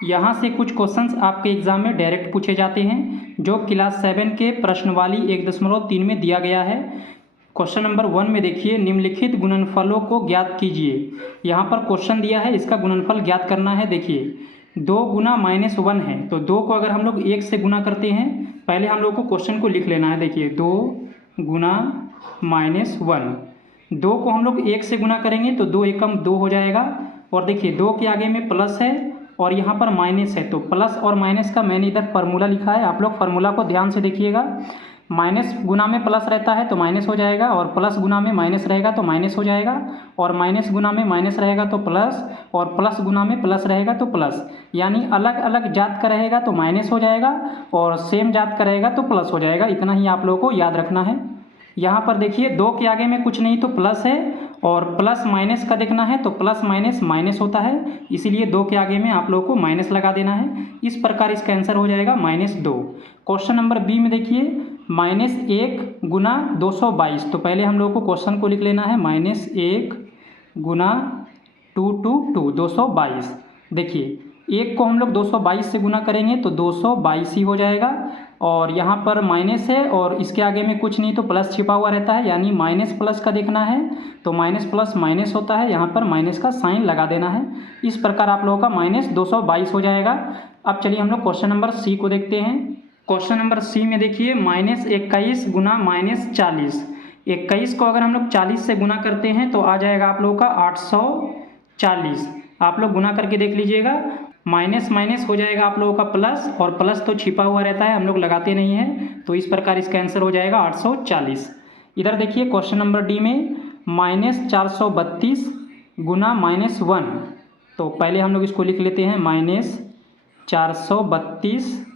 यहाँ से कुछ क्वेश्चंस आपके एग्जाम में डायरेक्ट पूछे जाते हैं जो क्लास 7 के प्रश्नवाली 1.3 में दिया गया है। क्वेश्चन नंबर 1 में देखिए, निम्नलिखित गुणनफलों को ज्ञात कीजिए। यहाँ पर क्वेश्चन दिया है, इसका गुणनफल ज्ञात करना है। देखिए 2 गुना -1 है, तो 2 को अगर हम लोग 1 से गुना करते हैं, पहले हम लोग को क्वेश्चन को लिख लेना है। देखिए 2 गुना -1, 2 को हम लोग 1 से गुना करेंगे तो 2 एकम 2 हो जाएगा। और देखिए 2 के आगे में प्लस है और यहाँ पर माइनस है, तो प्लस और माइनस का मैंने इधर फार्मूला लिखा है, आप लोग फार्मूला को ध्यान से देखिएगा। माइनस गुना में प्लस रहता है तो माइनस हो जाएगा, और प्लस गुना में माइनस रहेगा तो माइनस हो जाएगा, और माइनस गुना में माइनस रहेगा तो प्लस, और प्लस गुना में प्लस रहेगा तो प्लस। यानी अलग अलग जात का रहेगा तो माइनस हो जाएगा, और सेम जात का रहेगा तो प्लस हो जाएगा। इतना ही आप लोगों को याद रखना है। यहाँ पर देखिए 2 के आगे में कुछ नहीं तो प्लस है, और प्लस माइनस का देखना है तो प्लस माइनस माइनस होता है, इसीलिए 2 के आगे में आप लोगों को माइनस लगा देना है। इस प्रकार इसका आंसर हो जाएगा -2। क्वेश्चन नंबर बी में देखिए, -1 गुना 222, तो पहले हम लोग को क्वेश्चन को लिख लेना है। -1 गुना 2 222। देखिए 1 को हम लोग 222 से गुना करेंगे तो 222 ही हो जाएगा, और यहाँ पर माइनस है और इसके आगे में कुछ नहीं तो प्लस छिपा हुआ रहता है, यानी माइनस प्लस का देखना है तो माइनस प्लस माइनस होता है, यहाँ पर माइनस का साइन लगा देना है। इस प्रकार आप लोगों का -222 हो जाएगा। अब चलिए हम लोग क्वेश्चन नंबर सी को देखते हैं। क्वेश्चन नंबर सी में देखिए, -21 गुना -40, 21 को अगर हम लोग 40 से गुना करते हैं तो आ जाएगा आप लोगों का 840। आप लोग गुना करके देख लीजिएगा, माइनस माइनस हो जाएगा आप लोगों का प्लस, और प्लस तो छिपा हुआ रहता है, हम लोग लगाते नहीं हैं, तो इस प्रकार इसका आंसर हो जाएगा 840। इधर देखिए क्वेश्चन नंबर डी में, -432 गुना -1, तो पहले हम लोग इसको लिख लेते हैं, -432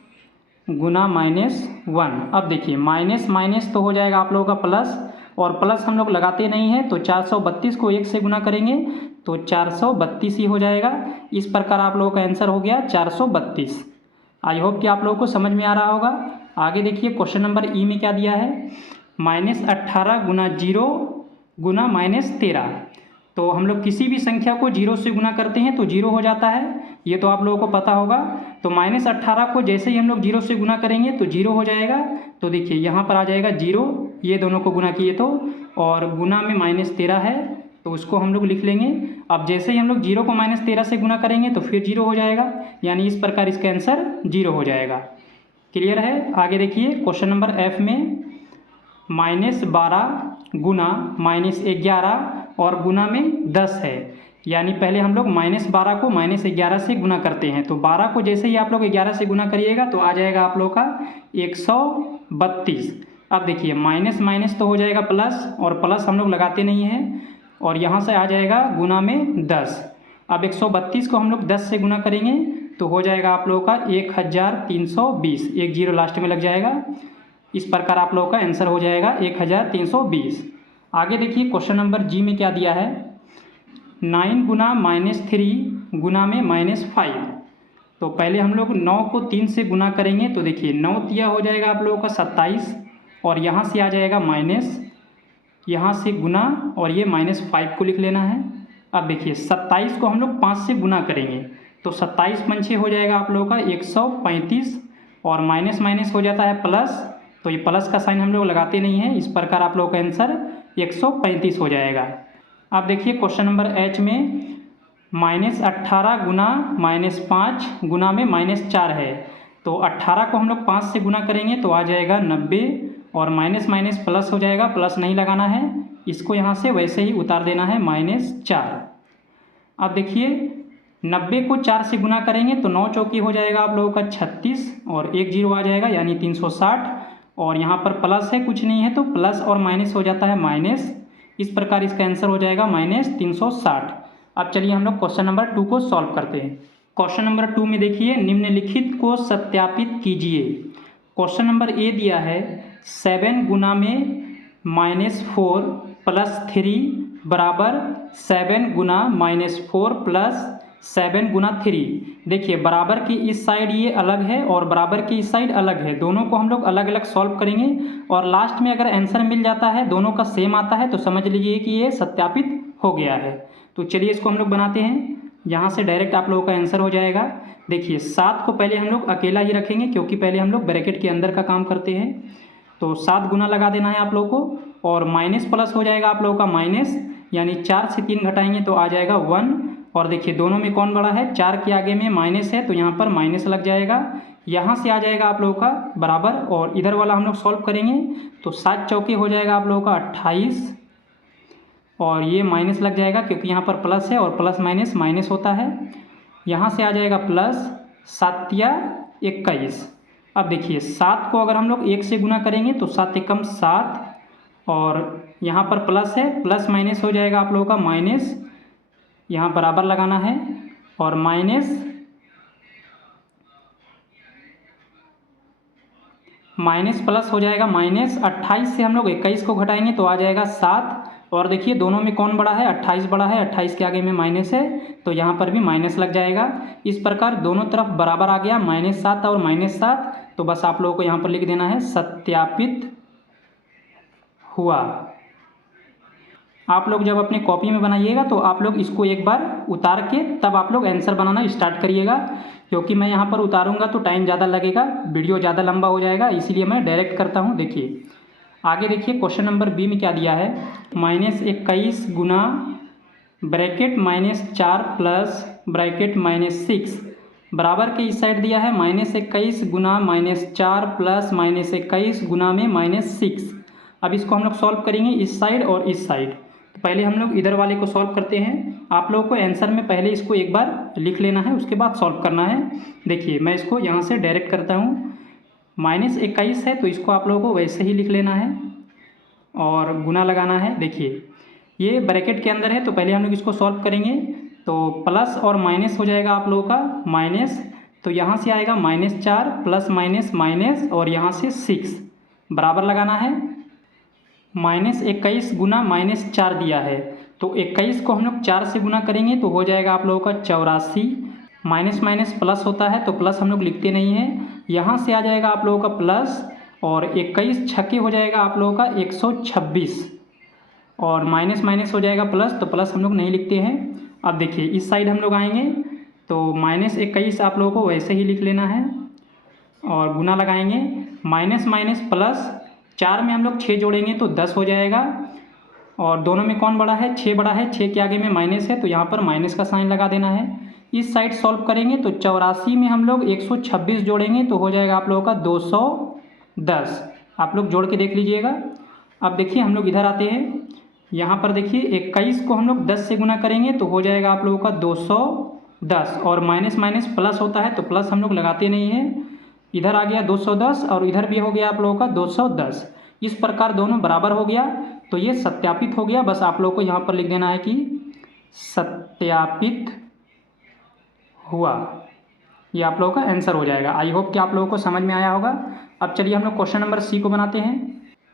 गुना -1। अब देखिए माइनस माइनस तो हो जाएगा आप लोगों का प्लस, और प्लस हम लोग लगाते नहीं हैं, तो 432 को 1 से गुना करेंगे तो 432 ही हो जाएगा। इस प्रकार आप लोगों का आंसर हो गया 432। आई होप कि आप लोगों को समझ में आ रहा होगा। आगे देखिए क्वेश्चन नंबर ई में क्या दिया है, -18 गुना 0 गुना -13, तो हम लोग किसी भी संख्या को 0 से गुना करते हैं तो 0 हो जाता है, ये तो आप लोगों को पता होगा। तो -18 को जैसे ही हम लोग 0 से गुना करेंगे तो 0 हो जाएगा। तो देखिए यहाँ पर आ जाएगा 0, ये दोनों को गुना किए तो, और गुना में -13 है तो उसको हम लोग लिख लेंगे। अब जैसे ही हम लोग 0 को -13 से गुना करेंगे तो फिर 0 हो जाएगा, यानी इस प्रकार इसका आंसर 0 हो जाएगा। क्लियर है। आगे देखिए क्वेश्चन नंबर एफ में, -12 गुना -11 और गुना में 10 है, यानी पहले हम लोग -12 को -11 से गुना करते हैं, तो 12 को जैसे ही आप लोग 11 से गुना करिएगा तो आ जाएगा आप लोग का 132। अब देखिए माइनस माइनस तो हो जाएगा प्लस, और प्लस हम लोग लगाते नहीं हैं, और यहाँ से आ जाएगा गुना में 10। अब 132 को हम लोग 10 से गुना करेंगे तो हो जाएगा आप लोगों का 1320, एक जीरो लास्ट में लग जाएगा। इस प्रकार आप लोगों का आंसर हो जाएगा 1320। आगे देखिए क्वेश्चन नंबर जी में क्या दिया है, 9 गुना -3 गुना में -5, तो पहले हम लोग 9 को 3 से गुना करेंगे तो देखिए 9 तिया हो जाएगा आप लोगों का 27, और यहाँ से आ जाएगा माइनस, यहाँ से गुना, और ये -5 को लिख लेना है। अब देखिए 27 को हम लोग 5 से गुना करेंगे तो 27 पंचे हो जाएगा आप लोगों का 135, और माइनस माइनस हो जाता है प्लस, तो ये प्लस का साइन हम लोग लगाते नहीं हैं, इस प्रकार आप लोगों का आंसर 135 हो जाएगा। अब देखिए क्वेश्चन नंबर एच में, -18 गुना -5 गुना में -4 है, तो 18 को हम लोग 5 से गुना करेंगे तो आ जाएगा 90, और माइनस माइनस प्लस हो जाएगा, प्लस नहीं लगाना है, इसको यहाँ से वैसे ही उतार देना है -4। अब देखिए 90 को 4 से गुना करेंगे तो 9 चौकी हो जाएगा आप लोगों का 36, और एक जीरो आ जाएगा यानी 360, और यहाँ पर प्लस है कुछ नहीं है तो प्लस और माइनस हो जाता है माइनस। इस प्रकार इसका आंसर हो जाएगा -360। अब चलिए हम लोग क्वेश्चन नंबर 2 को सॉल्व करते हैं। क्वेश्चन नंबर 2 में देखिए, निम्नलिखित को सत्यापित कीजिए। क्वेश्चन नंबर ए दिया है, 7 गुना में -4 + 3 बराबर 7 गुना -4 + 7 गुना 3। देखिए बराबर की इस साइड ये अलग है और बराबर की इस साइड अलग है, दोनों को हम लोग अलग अलग सॉल्व करेंगे, और लास्ट में अगर आंसर मिल जाता है दोनों का सेम आता है तो समझ लीजिए कि ये सत्यापित हो गया है। तो चलिए इसको हम लोग बनाते हैं। यहाँ से डायरेक्ट आप लोगों का आंसर हो जाएगा। देखिए 7 को पहले हम लोग अकेला ही रखेंगे क्योंकि पहले हम लोग ब्रैकेट के अंदर का काम करते हैं। तो 7 गुना लगा देना है आप लोगों को और माइनस प्लस हो जाएगा आप लोगों का माइनस, यानी 4 से 3 घटाएंगे तो आ जाएगा 1। और देखिए दोनों में कौन बड़ा है, 4 के आगे में माइनस है तो यहाँ पर माइनस लग जाएगा। यहाँ से आ जाएगा आप लोगों का बराबर और इधर वाला हम लोग सॉल्व करेंगे तो 7 चौके हो जाएगा आप लोगों का 28 और ये माइनस लग जाएगा क्योंकि यहाँ पर प्लस है और प्लस माइनस माइनस होता है। यहाँ से आ जाएगा प्लस 7 या 21। अब देखिए 7 को अगर हम लोग 1 से गुना करेंगे तो 7 एकम 7 और यहाँ पर प्लस है, प्लस माइनस हो जाएगा आप लोगों का माइनस, यहाँ बराबर लगाना है और माइनस प्लस हो जाएगा माइनस। 28 से हम लोग 21 को घटाएंगे तो आ जाएगा 7 और देखिए दोनों में कौन बड़ा है, 28 बड़ा है, 28 के आगे में माइनस है तो यहाँ पर भी माइनस लग जाएगा। इस प्रकार दोनों तरफ बराबर आ गया, -7 और -7। तो बस आप लोगों को यहाँ पर लिख देना है सत्यापित हुआ। आप लोग जब अपने कॉपी में बनाइएगा तो आप लोग इसको एक बार उतार के तब आप लोग आंसर बनाना स्टार्ट करिएगा, क्योंकि मैं यहाँ पर उतारूंगा तो टाइम ज़्यादा लगेगा, वीडियो ज़्यादा लंबा हो जाएगा, इसीलिए मैं डायरेक्ट करता हूँ। देखिए आगे देखिए क्वेश्चन नंबर बी में क्या दिया है, -21 गुना ब्रैकेट -4 प्लस ब्रैकेट -6 बराबर के इस साइड दिया है -21 गुना -4 प्लस -21 गुना में -6। अब इसको हम लोग सॉल्व करेंगे इस साइड और इस साइड। तो पहले हम लोग इधर वाले को सॉल्व करते हैं। आप लोगों को आंसर में पहले इसको एक बार लिख लेना है, उसके बाद सॉल्व करना है। देखिए मैं इसको यहाँ से डायरेक्ट करता हूँ, -21 है तो इसको आप लोगों को वैसे ही लिख लेना है और गुना लगाना है। देखिए ये ब्रैकेट के अंदर है तो पहले हम लोग इसको सॉल्व करेंगे तो प्लस और माइनस हो जाएगा आप लोगों का माइनस, तो यहाँ से आएगा -4 प्लस माइनस माइनस और यहाँ से 6 बराबर लगाना है। -21 गुना -4 दिया है तो 21 को हम लोग 4 से गुना करेंगे तो हो जाएगा आप लोगों का 84। माइनस माइनस प्लस होता है तो प्लस हम लोग लिखते नहीं हैं। यहाँ से आ जाएगा आप लोगों का प्लस और 21 छक्के हो जाएगा आप लोगों का 126 और माइनस माइनस हो जाएगा प्लस, तो प्लस हम लोग नहीं लिखते हैं। अब देखिए इस साइड हम लोग आएंगे तो -21 आप लोगों को वैसे ही लिख लेना है और गुना लगाएंगे। माइनस माइनस प्लस, 4 में हम लोग 6 जोड़ेंगे तो 10 हो जाएगा और दोनों में कौन बड़ा है, 6 बड़ा है, 6 के आगे में माइनस है तो यहाँ पर माइनस का साइन लगा देना है। इस साइड सॉल्व करेंगे तो 84 में हम लोग 126 जोड़ेंगे तो हो जाएगा आप लोगों का 210। आप लोग जोड़ के देख लीजिएगा। अब देखिए हम लोग इधर आते हैं, यहाँ पर देखिए 21 को हम लोग 10 से गुना करेंगे तो हो जाएगा आप लोगों का 210 और माइनस माइनस प्लस होता है तो प्लस हम लोग लगाते नहीं हैं। इधर आ गया 210 और इधर भी हो गया आप लोगों का 210। इस प्रकार दोनों बराबर हो गया तो ये सत्यापित हो गया। बस आप लोगों को यहाँ पर लिख देना है कि सत्यापित हुआ, ये आप लोगों का आंसर हो जाएगा। आई होप कि आप लोगों को समझ में आया होगा। अब चलिए हम लोग क्वेश्चन नंबर सी को बनाते हैं।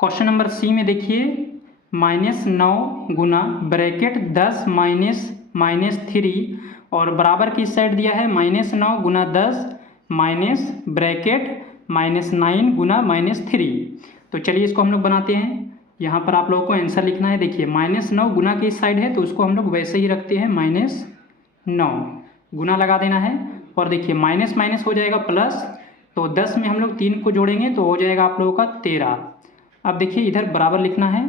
क्वेश्चन नंबर सी में देखिए -9 गुना ब्रैकेट 10 माइनस 3 और बराबर की साइड दिया है -9 गुना 10 माइनस ब्रैकेट -9 गुना -3। तो चलिए इसको हम लोग बनाते हैं। यहाँ पर आप लोगों को आंसर लिखना है। देखिए -9 गुना की साइड है तो उसको हम लोग वैसे ही रखते हैं -9, गुना लगा देना है और देखिए माइनस माइनस हो जाएगा प्लस, तो 10 में हम लोग 3 को जोड़ेंगे तो हो जाएगा आप लोगों का 13। अब देखिए इधर बराबर लिखना है,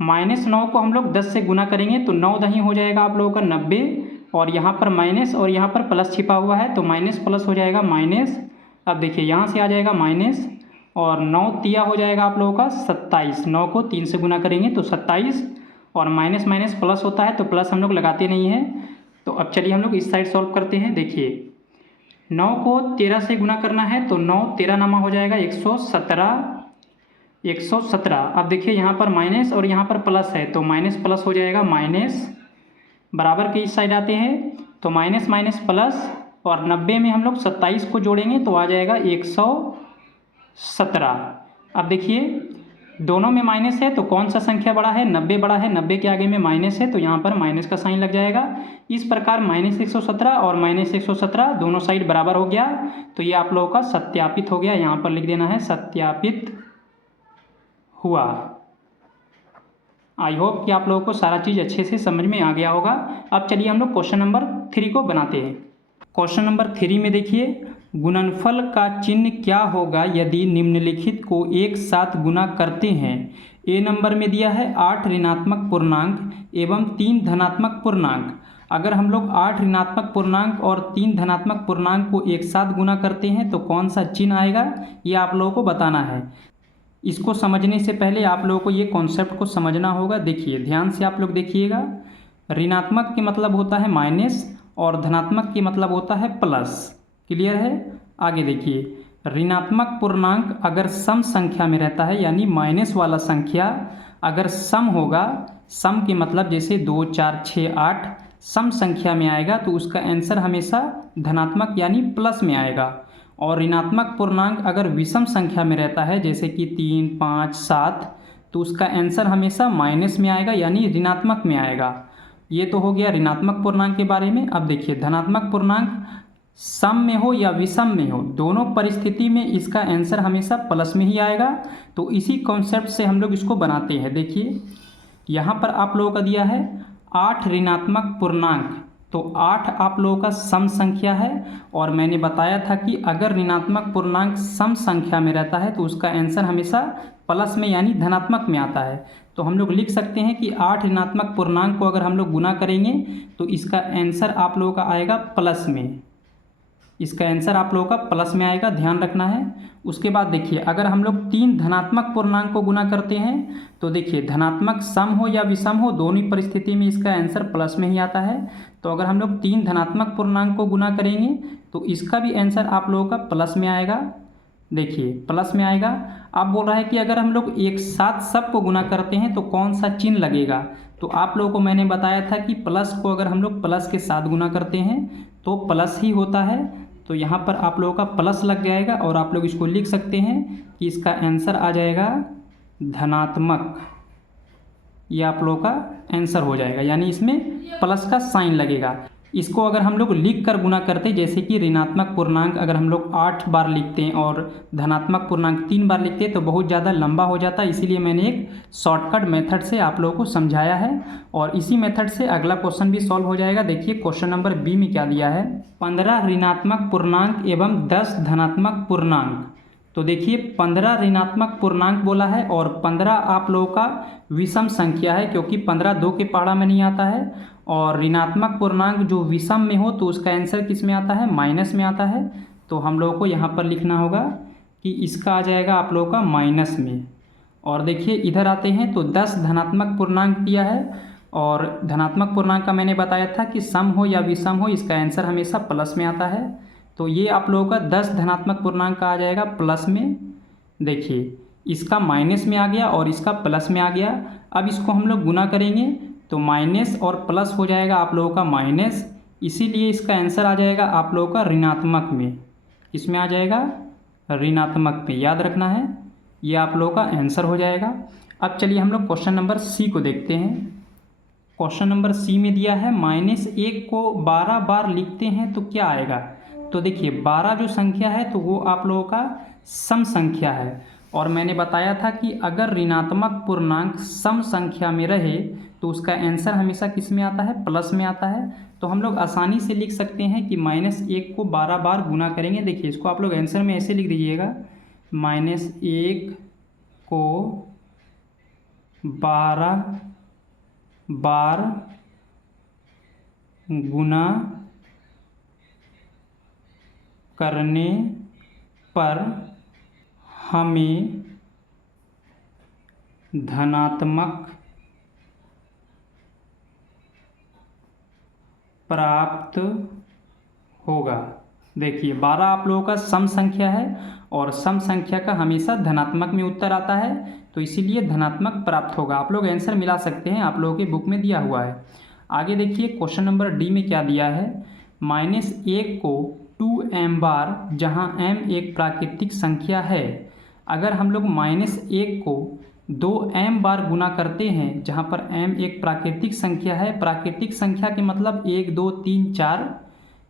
-9 को हम लोग 10 से गुना करेंगे तो 9 दही हो जाएगा आप लोगों का 90 और यहाँ पर माइनस और यहाँ पर प्लस छिपा हुआ है तो माइनस प्लस हो जाएगा माइनस। अब देखिए यहाँ से आ जाएगा माइनस और 9 तिया हो जाएगा आप लोगों का 27। 9 को 3 से गुना करेंगे तो 27 और माइनस माइनस प्लस होता है तो प्लस हम लोग लगाते नहीं हैं। तो अब चलिए हम लोग इस साइड सॉल्व करते हैं। देखिए 9 को 13 से गुना करना है तो 9 13 नमा हो जाएगा 117। अब देखिए यहाँ पर माइनस और यहाँ पर प्लस है तो माइनस प्लस हो जाएगा माइनस। बराबर के इस साइड आते हैं तो माइनस माइनस प्लस और 90 में हम लोग 27 को जोड़ेंगे तो आ जाएगा 117। अब देखिए दोनों में माइनस है तो कौन सा संख्या बड़ा है, 90 बड़ा है, 90 के आगे में माइनस है तो यहाँ पर माइनस का साइन लग जाएगा। इस प्रकार -117 और -117 दोनों साइड बराबर हो गया तो ये आप लोगों का सत्यापित हो गया। यहाँ पर लिख देना है सत्यापित हुआ। आई होप कि आप लोगों को सारा चीज़ अच्छे से समझ में आ गया होगा। अब चलिए हम लोग क्वेश्चन नंबर 3 को बनाते हैं। क्वेश्चन नंबर 3 में देखिए, गुणनफल का चिन्ह क्या होगा यदि निम्नलिखित को एक साथ गुना करते हैं। ए नंबर में दिया है 8 ऋणात्मक पूर्णांक एवं 3 धनात्मक पूर्णांक। अगर हम लोग 8 ऋणात्मक पूर्णांक और 3 धनात्मक पूर्णांक को एक साथ गुना करते हैं तो कौन सा चिन्ह आएगा, ये आप लोगों को बताना है। इसको समझने से पहले आप लोगों को ये कॉन्सेप्ट को समझना होगा। देखिए ध्यान से आप लोग देखिएगा, ऋणात्मक के मतलब होता है माइनस और धनात्मक के मतलब होता है प्लस। क्लियर है? आगे देखिए, ऋणात्मक पूर्णांक अगर सम संख्या में रहता है यानी माइनस वाला संख्या अगर सम होगा, सम के मतलब जैसे 2 4 6 8 सम संख्या में आएगा तो उसका आंसर हमेशा धनात्मक यानी प्लस में आएगा। और ऋणात्मक पूर्णांक अगर विषम संख्या में रहता है जैसे कि 3 5 7 तो उसका आंसर हमेशा माइनस में आएगा यानी ऋणात्मक में आएगा। ये तो हो गया ऋणात्मक पूर्णांक के बारे में। अब देखिए धनात्मक पूर्णांक सम में हो या विषम में हो, दोनों परिस्थिति में इसका आंसर हमेशा प्लस में ही आएगा। तो इसी कॉन्सेप्ट से हम लोग इसको बनाते हैं। देखिए यहाँ पर आप लोगों का दिया है 8 ऋणात्मक पूर्णांक, तो 8 आप लोगों का सम संख्या है और मैंने बताया था कि अगर ऋणात्मक पूर्णांक सम संख्या में रहता है तो उसका आंसर हमेशा प्लस में यानी धनात्मक में आता है। तो हम लोग लिख सकते हैं कि 8 ऋणात्मक पूर्णांक को अगर हम लोग गुना करेंगे तो इसका आंसर आप लोगों का आएगा प्लस में। इसका आंसर आप लोगों का प्लस में आएगा, ध्यान रखना है। उसके बाद देखिए अगर हम लोग 3 धनात्मक पूर्णांक को गुना करते हैं तो देखिए धनात्मक सम हो या विषम हो, दोनों परिस्थिति में इसका आंसर प्लस में ही आता है। तो अगर हम लोग 3 धनात्मक पूर्णांक को गुना करेंगे तो इसका भी आंसर आप लोगों का प्लस में आएगा। देखिए प्लस में आएगा। अब बोल रहा है कि अगर हम लोग एक साथ सब को गुना करते हैं तो कौन सा चिन्ह लगेगा। तो आप लोगों को मैंने बताया था कि प्लस को अगर हम लोग प्लस के साथ गुना करते हैं तो प्लस ही होता है। तो यहाँ पर आप लोगों का प्लस लग जाएगा और आप लोग इसको लिख सकते हैं कि इसका आंसर आ जाएगा धनात्मक। ये आप लोगों का आंसर हो जाएगा यानी इसमें प्लस का साइन लगेगा। इसको अगर हम लोग लिख कर गुना करते जैसे कि ऋणात्मक पूर्णांक अगर हम लोग 8 बार लिखते हैं और धनात्मक पूर्णांक 3 बार लिखते हैं तो बहुत ज़्यादा लंबा हो जाता है। इसीलिए मैंने एक शॉर्टकट मेथड से आप लोगों को समझाया है और इसी मेथड से अगला क्वेश्चन भी सॉल्व हो जाएगा। देखिए क्वेश्चन नंबर बी में क्या दिया है, 15 ऋणात्मक पूर्णांक एवं 10 धनात्मक पूर्णांक। तो देखिए 15 ऋणात्मक पूर्णांक बोला है और 15 आप लोगों का विषम संख्या है क्योंकि 15 2 के पहाड़ा में नहीं आता है। और ऋणात्मक पूर्णांक जो विषम में हो तो उसका आंसर किस में आता है, माइनस में आता है। तो हम लोगों को यहाँ पर लिखना होगा कि इसका आ जाएगा आप लोगों का माइनस में। और देखिए इधर आते हैं तो 10 धनात्मक पूर्णांक दिया है और धनात्मक पूर्णांक का मैंने बताया था कि सम हो या विषम हो इसका आंसर हमेशा प्लस में आता है। तो ये आप लोगों का 10 धनात्मक पूर्णांक का आ जाएगा प्लस में। देखिए इसका माइनस में आ गया और इसका प्लस में आ गया। अब इसको हम लोग गुना करेंगे तो माइनस और प्लस हो जाएगा आप लोगों का माइनस, इसीलिए इसका आंसर आ जाएगा आप लोगों का ऋणात्मक में। इसमें आ जाएगा ऋणात्मक में, याद रखना है। ये आप लोगों का आंसर हो जाएगा। अब चलिए हम लोग क्वेश्चन नंबर सी को देखते हैं। क्वेश्चन नंबर सी में दिया है -1 को 12 बार लिखते हैं तो क्या आएगा। तो देखिए 12 जो संख्या है तो वो आप लोगों का सम संख्या है और मैंने बताया था कि अगर ऋणात्मक पूर्णांक सम संख्या में रहे तो उसका आंसर हमेशा किस में आता है, प्लस में आता है। तो हम लोग आसानी से लिख सकते हैं कि -1 को 12 बार गुना करेंगे। देखिए इसको आप लोग आंसर में ऐसे लिख दीजिएगा, -1 को 12 बार गुना करने पर हमें धनात्मक प्राप्त होगा। देखिए 12 आप लोगों का सम संख्या है और सम संख्या का हमेशा धनात्मक में उत्तर आता है तो इसीलिए धनात्मक प्राप्त होगा। आप लोग आंसर मिला सकते हैं, आप लोगों के बुक में दिया हुआ है। आगे देखिए क्वेश्चन नंबर डी में क्या दिया है, -1 को 2m बार, जहां m एक प्राकृतिक संख्या है। अगर हम लोग -1 को 2m बार गुना करते हैं जहां पर m एक प्राकृतिक संख्या है। प्राकृतिक संख्या के मतलब 1 2 3 4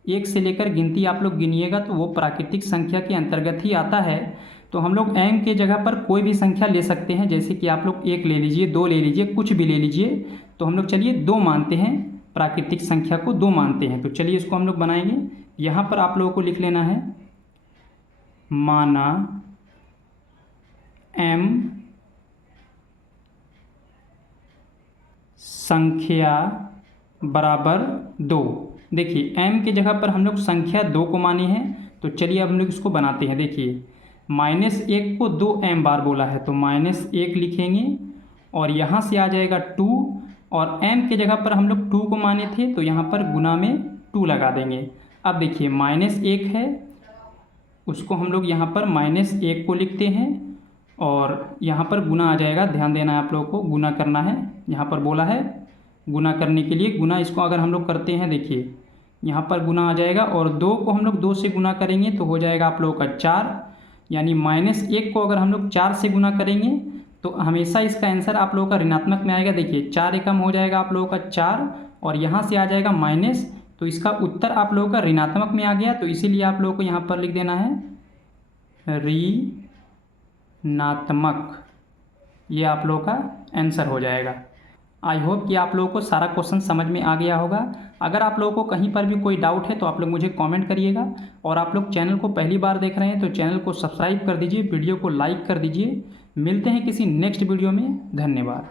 1 से लेकर गिनती आप लोग गिनिएगा तो वो प्राकृतिक संख्या के अंतर्गत ही आता है। तो हम लोग m के जगह पर कोई भी संख्या ले सकते हैं, जैसे कि आप लोग 1 ले लीजिए, 2 ले लीजिए, कुछ भी ले लीजिए। तो हम लोग चलिए 2 मानते हैं, प्राकृतिक संख्या को 2 मानते हैं। तो चलिए इसको हम लोग बनाएंगे। यहाँ पर आप लोगों को लिख लेना है माना m संख्या बराबर 2। देखिए m की जगह पर हम लोग संख्या 2 को माने हैं, तो चलिए अब हम लोग इसको बनाते हैं। देखिए -1 को 2m बार बोला है तो -1 लिखेंगे और यहाँ से आ जाएगा 2 और m की जगह पर हम लोग 2 को माने थे तो यहाँ पर गुना में 2 लगा देंगे। अब देखिए -1 है, उसको हम लोग यहाँ पर -1 को लिखते हैं और यहाँ पर गुना आ जाएगा। ध्यान देना है आप लोगों को, गुना करना है। यहाँ पर बोला है गुना करने के लिए, गुना इसको अगर हम लोग करते हैं, देखिए यहाँ पर गुना आ जाएगा और 2 को हम लोग 2 से गुना करेंगे तो हो जाएगा आप लोगों का 4, यानी -1 को अगर हम लोग 4 से गुना करेंगे तो हमेशा इसका आंसर आप लोगों का ऋणात्मक में आएगा। देखिए 4 एकम हो जाएगा आप लोगों का 4 और यहाँ से आ जाएगा माइनस, तो इसका उत्तर आप लोगों का ऋणात्मक में आ गया। तो इसीलिए आप लोगों को यहाँ पर लिख देना है ऋणात्मक, ये आप लोगों का आंसर हो जाएगा। आई होप कि आप लोगों को सारा क्वेश्चन समझ में आ गया होगा। अगर आप लोगों को कहीं पर भी कोई डाउट है तो आप लोग मुझे कमेंट करिएगा और आप लोग चैनल को पहली बार देख रहे हैं तो चैनल को सब्सक्राइब कर दीजिए, वीडियो को लाइक कर दीजिए। मिलते हैं किसी नेक्स्ट वीडियो में। धन्यवाद।